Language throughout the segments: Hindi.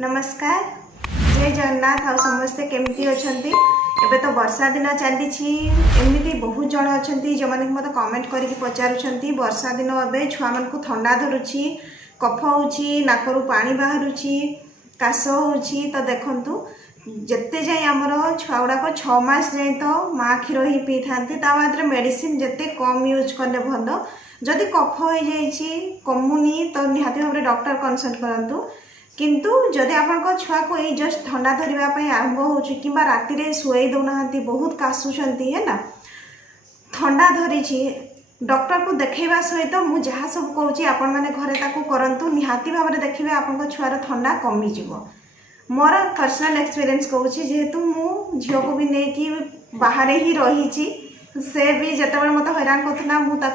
नमस्कार जय जगन्नाथ आ समस्ते केमती अछंती। एबे तो वर्षा दिन चली एमती बहुत जन अच्छा जो मैंने मत कमेंट करके पचारुंट वर्षा दिन एवं छुआ मान को थंडा धरुची कफ हो नाकरू पानी बाहर काश हो तो देखु जिते जाए आमर छुआ गुड़ाक 6 मास जाए तो माँ क्षीर ही पी था बाद मेडिसिन जिते कम यूज कले भल जदि कफ हो कमुनी तो निहाती भाव डॉक्टर कंसल्ट करूँ किंतु जदि आपण छुआ को यही जस्ट ठंडा धरवाई आरंभ हो कि राति शुई दौना बहुत काशुंट है ना ठंडा धरी डॉक्टर को देखा सहित मुझे जहाँ सब कहूँ आपण मैंने घरे करूँ निहाती भाव में देखिए आपण छुआर ठंडा कमिज मोर पर्सनल एक्सपीरियंस कहूँ जेहेतु मु झील को भी नहीं बाहर ही रही से भी जिते मत हैरान करूला मुझे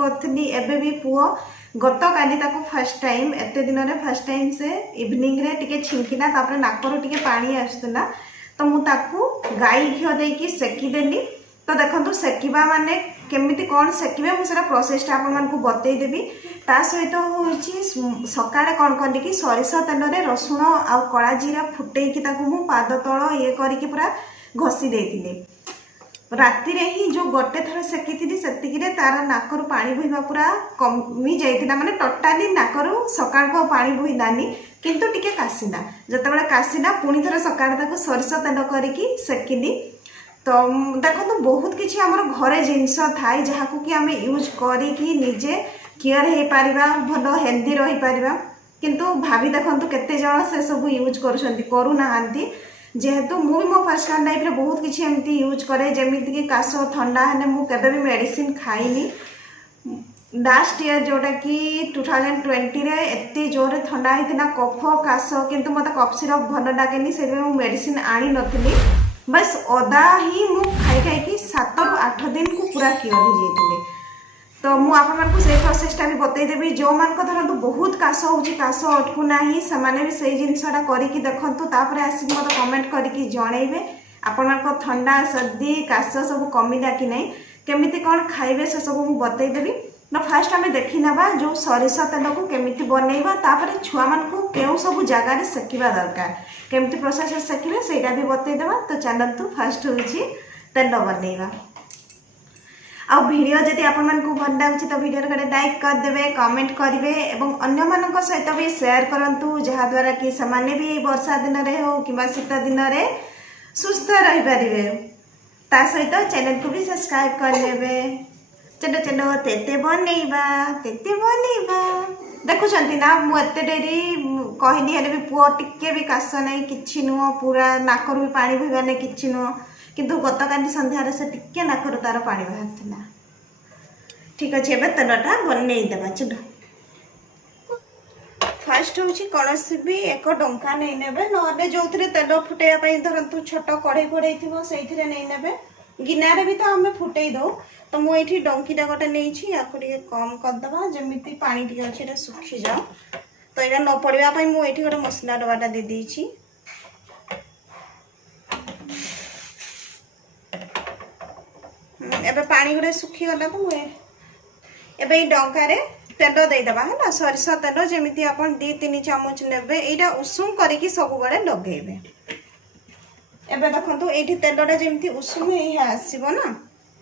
करी एवं भी पुओ गत काली फर्स्ट टाइम एत दिन में फर्स्ट टाइम से इवनिंग रे टिके छिंकिला तापर नाकरू टिके पानी आसुला तो मुझे गाई घी देकी सेकीदेली तो देखो सेकिबा माने केमिति कौन सेकिबे मुझे प्रोसेसटा आपको बतईदेवी ता सहित हूँ सकाଳେ कौन करी कि सरिष तेल में रसुण आ कला जीरा फुटेकी पाद तल ये करके पूरा घसी देती राति रे ही जो गोटे थर सेकी से तार नाकरू पानी बोहिबा पूरा कमी जाइए माने टोटाली नाकरू सकाळ को पानी बोहिलानी किंतु टिके कासिला जिते कासिला पुणी थर सकाळ सरिष तेल करके सेकिली तो देखो बहुत किसी आम घरे जिनस थाए जहाँ कि आम यूज करी निजे केयर हो पारिबा भल हेल्दी रही पारिबा किंतु भाभी देखो केते जन से सब यूज करूना जेहेतु मुझे मो पर्सनल लाइफ रे बहुत किसी एमती यूज करे जमीती कि काश ठंडा है मुझे भी मेडिसिन खाइनी लास्ट ईयर जोटा कि 2020 रे एते जोरे ठंडा होता कफ काश किंतु मत कफ सिरप भल लगे से मेडिसिन आनी नथिली बस अदा ही मु खाई खाई 7 ରୁ 8 दिन को पूरा क्योर हो जाइए तो मुझे प्रोसेसटा भी बतईदेवी जो मान धरत बहुत काश काश अटकू ना से भी से जिनसा करके देखूँ तापर आसिक मत कमेंट करके जनइबे आपण ठंडा सर्दी काश सब कमिला कि नहीं केमिति कौन खाइबे से सब मुझे बतईदेवी ना फास्ट आम देखी ना जो सरिष तेल को केमिति बनइबा तापर छुआ मान को केउ सब जगार सेकिबा दरकार केमिति प्रोसेस सेकिबे सेटा भी बतईदेवा तो चलतु फास्ट होची तेल बनइबा आ वीडियो जदि आपण को भल लगे तो वीडियो गोटे लाइक करदे कमेंट करेंगे और अन्य मान सहित भी शेयर करूँ जहाद्वारा कि से भी वर्षा दिन में हो कि शीत दिन में सुस्थ रही पारे ता सहित चैनल को भी सब्सक्राइब करने चलो चलो तेते बनइबा देखुं ना मुझे डेरी कहली हेल्ले भी पुओ टिके भी काश नहीं कि नुह पूरा नाकरू भी पानी बोहिबा नहीं कि नुह किंतु गत काली संध्यार से टिके नाकरू तार पानी बाहर ठीक अच्छे एवं तेलटा बनईदेवा चलो फास्ट हूँ कौन भी एक डंका नहीं ने ना जो तेल फुटेवाई धरतु छोट कड़े फड़े थो से नहीं ने गिनारे भी तो आम फुटे दो तो मुझे डंकीटा गोटे नहीं या कम करदे जमी पानी टी अच्छे सुखी जाओ तो यहाँ न पड़ापी मुझे गोटे मसला डबाटा दे देती एबे पानी गुड़े सुखी गला तो मुझे एवं डंकार तेल देदेबा है सरिष तेल जमी आप 2-3 चामच ने यहाँ उषुम करके सब बड़े लगे एवं देखो ये तेलटा जमी उषुम आसो ना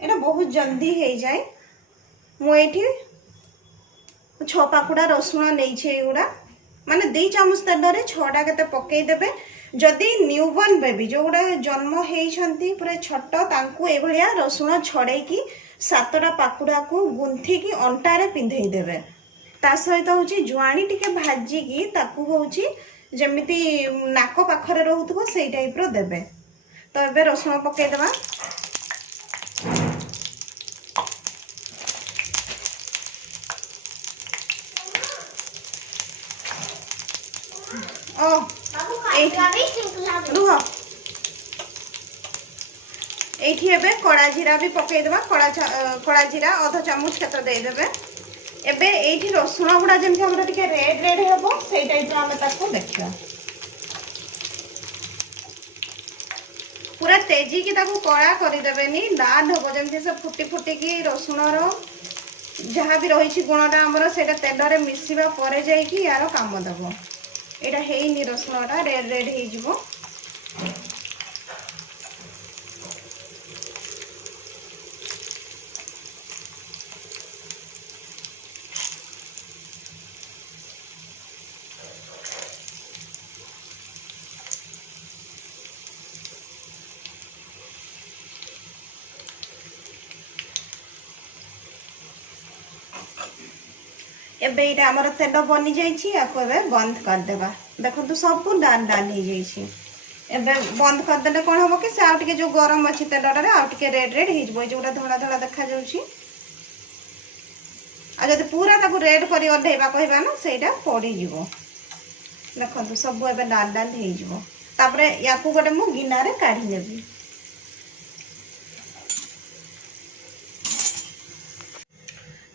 यहाँ बहुत जल्दी हो जाए मुझे 6 पाखुड़ा रसुण नहीं गुड़ा माने 2 चामच तेल में 6टा के पकईदेवे जदि न्यूबॉर्न बेबी जो गुड़ा जन्म होती पूरा छोट ये रसुण छड़ेकी 7टा पाखुड़ा को गुंथिकी अंटारे पिंधेदेवे ता सहित हूँ जुआणी टिके भाजिकी हूँ जमीती नाक पाखरे रोथुव से टाइप रो देवे तो ये रसुण पकईदेवा रुह ये कड़ा जीरा भी पकईदेवा कड़ा जीरा अध चामच केत देदेवे एबे ये रसुण गुड़ा जमी हम रेड रेड हे से टाइप आम देखा पूरा तेजी की कड़ा करदेवे लाल हम जमी से फुटी फुटिकी रसुणर जहाँ भी रही गुणटा आमर से तेल में मिसवा पर यार काम दब एटा हेनी रसुणटा रेड रेड हो एबे इटा हमर तेल बनी जाइछि आको एबे बंद कर देबा देखो सब डाल डाल हो जाइछि एबे बंद कर देले कोन होबो कि से आ टिके जो गरम अछि तेलटारे आ टिके रेड रेड हो जबो जोटा धड़ा धड़ा देखा जाउछि आ जदि पूरा ताको रेड करी ओढेबा कहबा ना सेटा पड़ी जिवो देखो सब एबे डाल डाल हो जबो तापरे याकू गोटे मु गिनारे काढी लेबी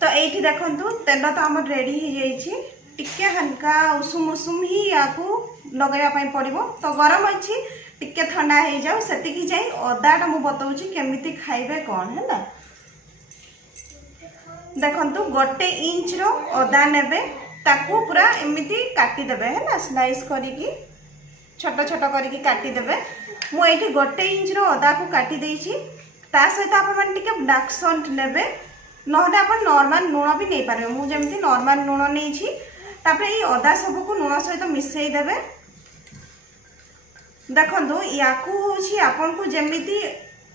तो ये देखु तेल तो आम रेडी हो जाइए टिके हल्का उषुम उषुम ही या लगेगा पड़ो तो गरम अच्छी टिके ठंडा हो जाऊ से जाए अदाटा मुझे बताऊँ केमी खाइबे कौन है देखु 1 इंच रो अदा नेबे ताकू पूरा एमती काटिदेबे है स्लाइस करिकी छोट छोट करिकी काटिदेबे मु ये 1 इंच रो अदा को काटी देइछि ता सहित आपण माने टिके ब्लैक सॉल्ट नेबे नहले आपण नॉर्मल लुण भी नहीं पारे मु जेमती नॉर्मल लुण नहीं तापर ये अदा सब को लुण सहित मिसई देबे देखंतु याकू होछि आपण को जेमिति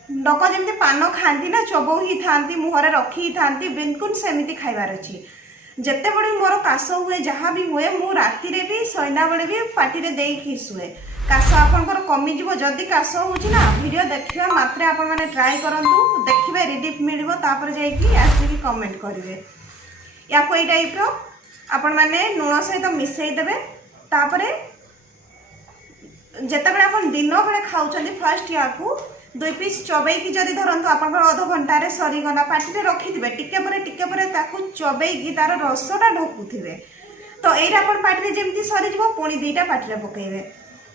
लोक जेमती पान खाती ना चबौ ही थांती मुहरे रखी ही थांती बिल्कुल सेमिति खाइबार अछि जेते बड़ी मोर काश हुए जहाँ भी हुए मु राति रे भी सैना बेले भी पार्टी रे देई सुए काश आपनकर कमी जीवो जदी काश होछि ना वीडियो देखिबा मात्रे आपण माने ट्राई करंतु देखिबे रिलीफ मिलिबो तापर जाई कि आसी कमेंट करिवे या कोई टाइप रो आपण माने लुण सहित मिसई देबे तापरे जेते बेले आपण दिन बेले खाउछली फर्स्ट याकू 2 पीस चबई की जदी धरंतु आपनकर आधा घंटा रे सरी गला पाटी रे रखि दिबे टिके परे ताकू चबई की तार रसटा ढकुथिबे तो एरा आपण पाटी रे जेमती सरी जीवो पुणी दुईटा पाटी रे पकेइबे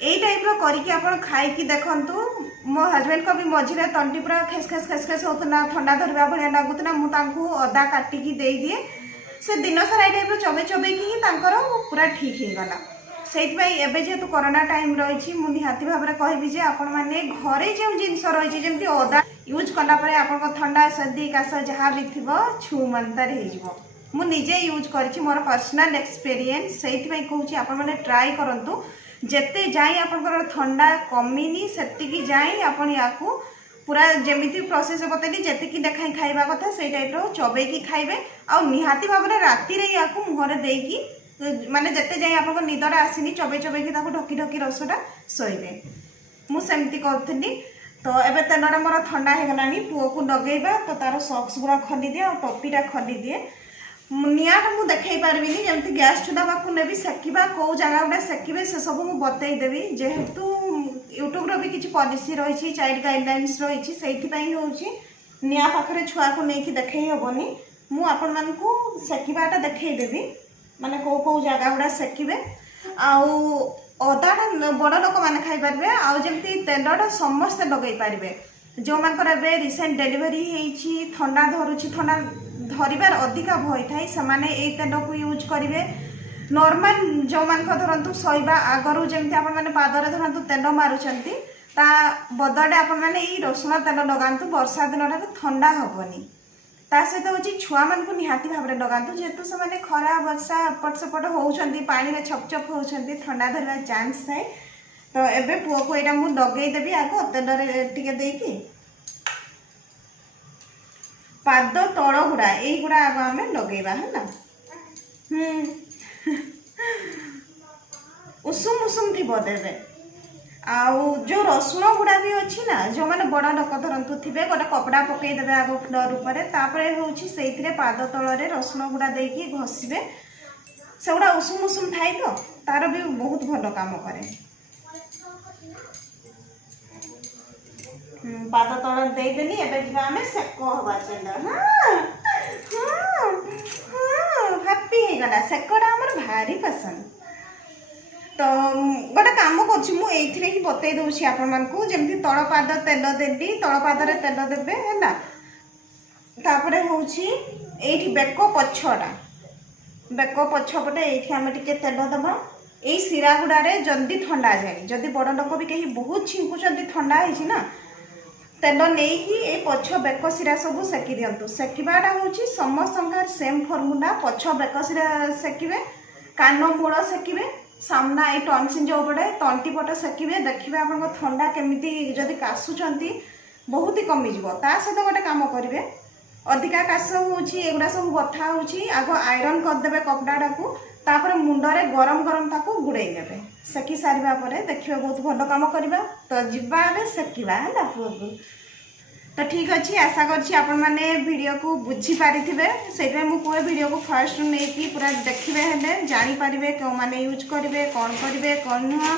एई टाइप रो करिकि आपण खाई की देखंतु मो हस्बैंड को भी मझिरे तंटी पूरा खेस खेस खेस खेस होतना ठंडा धरबा भलिया लागुतना मु तांकू अदा काटी की देई दिए से दिन सारा एई टाइप रो चबई चबई की तांकर पूरा ठीक हे गला सेइतबाई एबे जेतु कोरोना टाइम रहिछि मु निहाती भाबरे कहबी जे आपण माने घरे जे जिंस रहिछि जेमति अदा यूज कला परे आपण को ठंडा सर्दी कास जहाँ भी थिबो छु मंतर हे जिवो मु निजे यूज करिछि मोर पर्सनल एक्सपीरियंस सेइतबाई कहूछि आपण माने ट्राई करंतु जेते जाई आपनकर ठंडा कमिनी सेतिकी जाई आपण याकू पूरा जेमिति प्रोसेस बतेली जेतिकी देखाई खाइबा कथा सेई टाइप रो चबे की खाइबे आ निहाती भाबरे राती रे याकू मुहरे देकी माने जेते जाई आपनको निदरा आसीनी चबे चबे की ताको ढकी ढकी रसटा सोइबे मु सेमति करथली तो एबे तेलरा मोर ठंडा हे गलानी पुओ को लगेबा तो तार सॉक्स गुरा खली दिए और टोपीटा खली दिए निआटा मु देखै पारबिनी जेमति गैस चूल्हा बाकू नेबी सेकिबा को जगह गुडा सेकिबे से सब मु बतै देबी जेहेतु यूट्यूब रो भी किछि पॉलिसी रहिछि चाइल्ड गाइडलाइंस रहिछि सेइथि पई होछि निया पाखरे छुआ को नेकी देखै हबनी मु आपन मान को सेकिबाटा देखै देबी माने को जगह गुडा सेकिबे आउ अदाटा बड़ लोक मैंने खाई पारे आउ जमी तेलटा समस्ते लगे पारे जो मानकर रिसेंट डेलीवरी होती ठंडा धरुची ठंडा धरबार अधिका भय थाए से तेल को यूज करेंगे नॉर्मल जो मान धरतु शोवा आगु जमी आपने पादरे धरतु तेल मारुंट ता बदले आपने रसुण तेल लगातु वर्षा दिन ठंडा हेनी ता सहित हूँ छुआ मान को निहाती भाव में लगातु जेहेतु से खरा वर्षा एपट सेपट होती पानी में छप छप होती ठंडा धरवा चान्स थाए तो एबे पुओ को यहाँ मुझे लगेदेवी आग तेल टे पाद तल गुड़ा युड़ा आग आम लगेगा है उषुम उषुम थी देवे आउ जो रसुण गुड़ा भी अच्छी ना जो मैंने बड़ लोक धरतु थे गोटे कपड़ा पकईदे आग फ्लोर उपर हूँ से पाद तल रसुण गुड़ा देकी घषे से गुड़ा उषुम उषुम थाए तो तार भी बहुत भल काम करे पाद तल देदेली एवं आम सेक हवा चल हैप्पी हो गला सेकटा आमर भारी पसंद तो गोटे कम कर बतई दूसरी आपण को जमी तल पाद तेल देवी तल पादे तेल देवे है हूँ बेक पछटा बेक पछपटे ये आम टे तेल दबा এই ଶିରା ଗୁଡ଼ାରେ ଜଲ୍ଦି ଥଣ୍ଡା ଯାଏ। ଯଦି ବଡ଼ ଲୋକ ବି କେହି ବହୁତ ଛିଙ୍କୁଛନ୍ତି ଥଣ୍ଡା ହେଇଛି ନା, ତେଲ ନେଇକି ଏ ପଛ ବେକ ଶିରା ସବୁ ସେକି ଦିଅନ୍ତୁ। ସେକିବାଟା ହେଉଛି ସମସ୍ତଙ୍କର ସେମ୍ ଫର୍ମୁଲା। ପଛ ବେକ ଶିରା ସେକିବେ, କାନ ମୂଳ ସେକିବେ, ସାମ୍ନା ଏଇ ଟନସିଲ୍ ଯେଉଁ ପଟେ ତଣ୍ଟି ପଟ ସେକିବେ। ଦେଖିବେ ଆପଣଙ୍କ ଥଣ୍ଡା କେମିତି, ଯଦି କାଶୁଛନ୍ତି ବହୁତ ହି କମିଯିବ। ତା ସହିତ ଗୋଟେ କାମ କରିବେ, ଅଧିକା କାଶ ହେଉଛି, ଏଗୁଡ଼ା ସବୁ ବଥା ହେଉଛି, ଆଗ ଆଇରନ୍ କରିଦେବେ କପଡ଼ାଟାକୁ, ତାପରେ ମୁଣ୍ଡରେ ଗରମ ଗରମ ତାକୁ ଗୁଡ଼େଇ ନେବେ। ସେକି ସାରିବା ପରେ ଦେଖିବେ ବହୁତ ଭଲ କାମ କରିବା। ତ ଯିବା ଏବେ ସେକିବା ହେଲା ପୁଅକୁ। ତ ଠିକ୍ ଅଛି, ଆଶା କରୁଛି ଆପଣମାନେ ଭିଡ଼ିଓକୁ ବୁଝିପାରିଥିବେ। ସେଇଥିପାଇଁ ମୁଁ କୁହେ ଭିଡ଼ିଓକୁ ଫାର୍ଷ୍ଟରୁ ନେଇକି ପୁରା ଦେଖିବେ, ହେଲେ ଜାଣିପାରିବେ କେଉଁମାନେ ୟୁଜ୍ କରିବେ, କ'ଣ କରିବେ, କ'ଣ ନୁହଁ।